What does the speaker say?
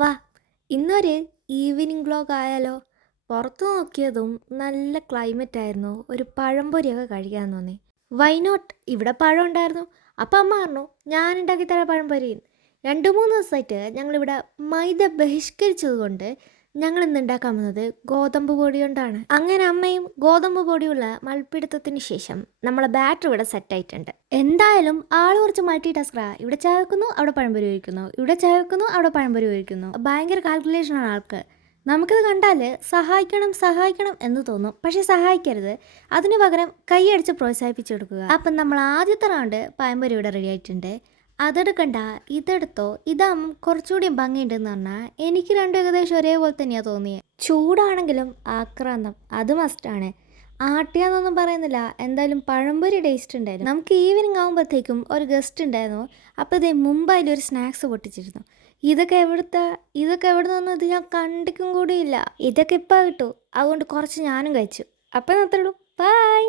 വാ, ഇന്നൊരു evening vlog ആയാലോ? പുറത്തു നോക്കിയതും നല്ല ക്ലൈമറ്റ് ആയിരുന്നു. ഒരു പഴംപൊരിയൊക്കെ കഴിക്കാൻ തോന്നി. Why not? ഇവിടെ പഴം ഉണ്ടായിരുന്നു. അപ്പം അമ്മ പറഞ്ഞു ഞാൻ ഉണ്ടാക്കി തരാം പഴംപൊരി. 2-3 ദിവസമായിട്ട് ഞങ്ങളിവിടെ മൈദ ബഹിഷ്കരിച്ചത് കൊണ്ട് ഞങ്ങൾ ഇന്ന് ഉണ്ടാക്കാൻ പോകുന്നത് ഗോതമ്പ് പൊടി കൊണ്ടാണ്. അങ്ങനെ അമ്മയും ഗോതമ്പ് പൊടിയുള്ള മൽപ്പിടുത്തത്തിന് ശേഷം നമ്മളെ ബാറ്റർ ഇവിടെ സെറ്റ് ആയിട്ടുണ്ട്. എന്തായാലും ആൾ കുറച്ച് മൾട്ടി ടാസ്കറാ. ഇവിടെ ചായ വെക്കുന്നു, അവിടെ പഴംപൊരി ഒഴിക്കുന്നു, ഇവിടെ ചായ വെക്കുന്നു, അവിടെ പഴംപൊരി ഒഴിക്കുന്നു. ഭയങ്കര കാൽക്കുലേഷനാണ് ആൾക്ക്. നമുക്കിത് കണ്ടാൽ സഹായിക്കണം സഹായിക്കണം എന്ന് തോന്നും, പക്ഷെ സഹായിക്കരുത്. അതിനു പകരം കൈയടിച്ച് പ്രോത്സാഹിപ്പിച്ചെടുക്കുക. അപ്പം നമ്മൾ ആദ്യത്തെ റൗണ്ട് പഴംപൊരി ഇവിടെ റെഡി ആയിട്ടുണ്ട്. അതെടുക്കണ്ട, ഇതെടുത്തോ, ഇതാകുമ്പം കുറച്ചുകൂടി ഭംഗിയുണ്ടെന്ന് പറഞ്ഞാൽ എനിക്ക് രണ്ടും ഏകദേശം ഒരേപോലെ തന്നെയാണ് തോന്നിയത്. ചൂടാണെങ്കിലും ആക്രാന്തം അത് മസ്റ്റാണ്. ആട്ടിയാന്നൊന്നും പറയുന്നില്ല, എന്തായാലും പഴംപൊരി ടേസ്റ്റ് ഉണ്ടായിരുന്നു. നമുക്ക് ഈവനിങ് ആകുമ്പോഴത്തേക്കും ഒരു ഗസ്റ്റ് ഉണ്ടായിരുന്നു. അപ്പോൾ ഇതേ മുമ്പ് അതിലൊരു സ്നാക്സ് പൊട്ടിച്ചിരുന്നു. ഇതൊക്കെ എവിടെ നിന്ന് ഇത് ഞാൻ കണ്ടിക്കും കൂടിയില്ല. ഇതൊക്കെ ഇപ്പം കിട്ടു, അതുകൊണ്ട് കുറച്ച് ഞാനും കഴിച്ചു. അപ്പം അത്രേ ഉള്ളൂ. ബൈ.